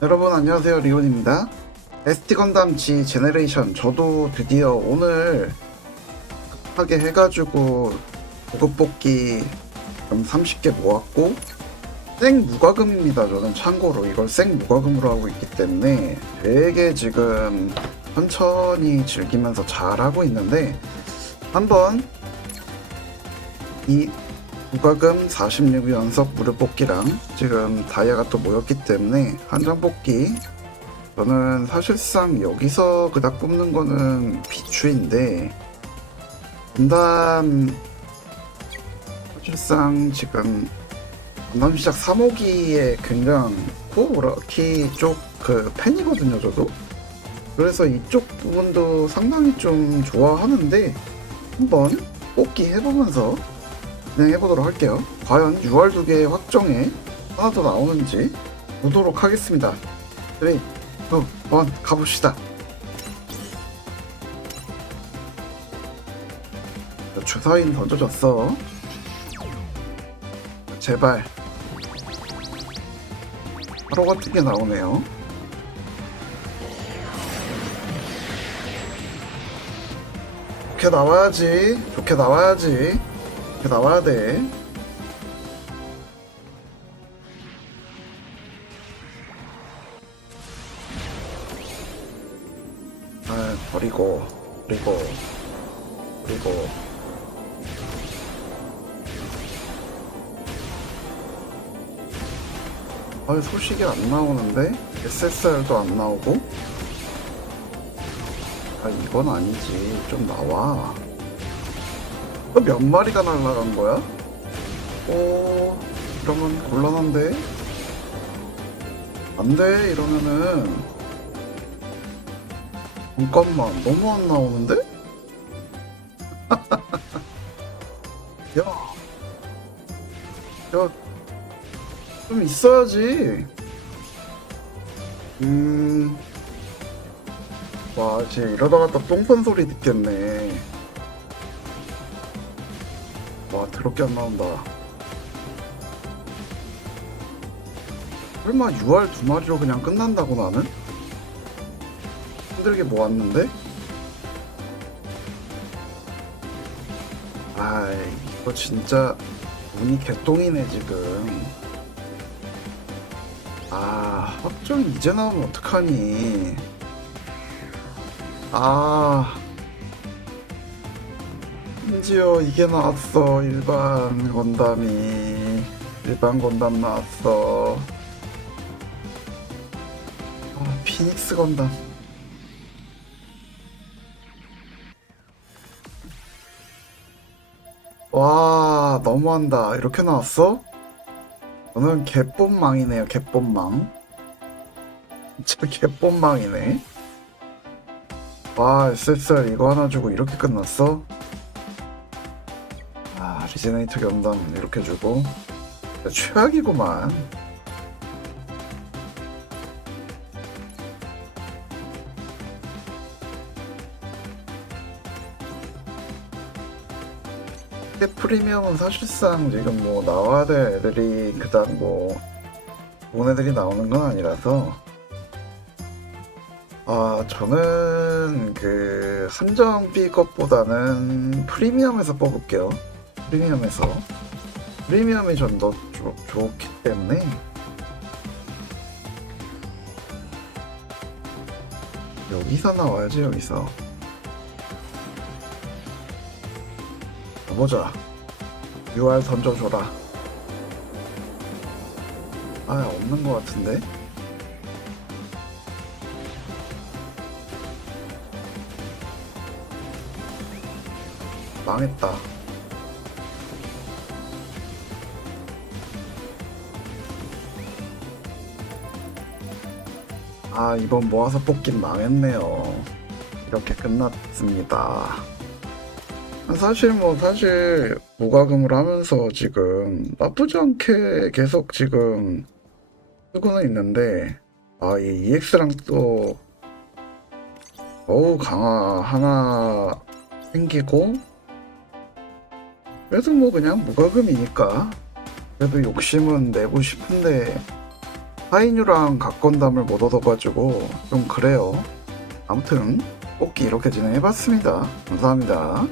여러분 안녕하세요. 리온입니다. ST 건담 G 제네레이션 저도 드디어 오늘 급하게 해가지고 고급 뽑기 좀 30개 모았고 생 무과금입니다. 저는 참고로 이걸 생 무과금으로 하고 있기 때문에 되게 지금 천천히 즐기면서 잘 하고 있는데 한번 이 무과금 46 연속 무료 뽑기랑 지금 다이아가 또 모였기 때문에 한정 뽑기. 저는 사실상 여기서 그닥 뽑는 거는 비추인데 분담 사실상 지금 분담 시작 3호기에 굉장히 코오라키 쪽 그 팬이거든요 저도. 그래서 이쪽 부분도 상당히 좀 좋아하는데 한번 뽑기 해보면서 진행해 보도록 할게요. 과연 6월 두 개의 확정에 하나 더 나오는지 보도록 하겠습니다. 3, 2, 1, 가봅시다. 자, 주사인 던져졌어. 제발. 바로 같은 게 나오네요. 좋게 나와야지. 좋게 나와야지. 이렇게 나와야 돼. 아, 버리고, 버리고, 버리고. 아, 소식이 안 나오는데? SSR도 안 나오고? 아, 이건 아니지. 좀 나와. 어, 몇 마리가 날라간 거야? 오, 이러면 곤란한데? 안 돼, 이러면은. 잠깐만, 너무 안 나오는데? 야. 야, 좀 있어야지. 음. 와, 쟤 이러다가 또 똥펀 소리 듣겠네. 더럽게 안 나온다 설마 6월 두 마리로 그냥 끝난다고 나는? 힘들게 모았는데? 아이 이거 진짜 운이 개똥이네 지금 아 확정 이제 나오면 어떡하니 아 심지어 이게 나왔어. 일반 건담이. 일반 건담 나왔어. 아 피닉스 건담. 와 너무한다. 이렇게 나왔어? 저는 개뽐망이네요 개뽐망. 진짜 개뽐망이네. 와 SSR 이거 하나 주고 이렇게 끝났어? 아, 리제네이터 경담 이렇게 주고 최악이구만. 프리미엄은 사실상 지금 뭐 나와야 될 애들이 그닥 뭐 애들이 나오는 건 아니라서 아 저는 그 한정 B컵보다는 프리미엄에서 뽑을게요. 프리미엄에서 프리미엄이 좀 더 좋기 때문에 여기서 나와야지 여기서. 보자. UR 던져줘라. 아 없는 것 같은데? 망했다 아 이번 모아서 뽑긴 망했네요. 이렇게 끝났습니다. 사실 뭐 사실 무과금을 하면서 지금 나쁘지 않게 계속 지금 쓰고는 있는데 아 이 EX랑 또 어우 강화 하나 생기고 그래도 뭐 그냥 무과금이니까 그래도 욕심은 내고 싶은데 하이뉴랑 각건담을 못 얻어가지고 좀 그래요. 아무튼 뽑기 이렇게 진행해봤습니다. 감사합니다.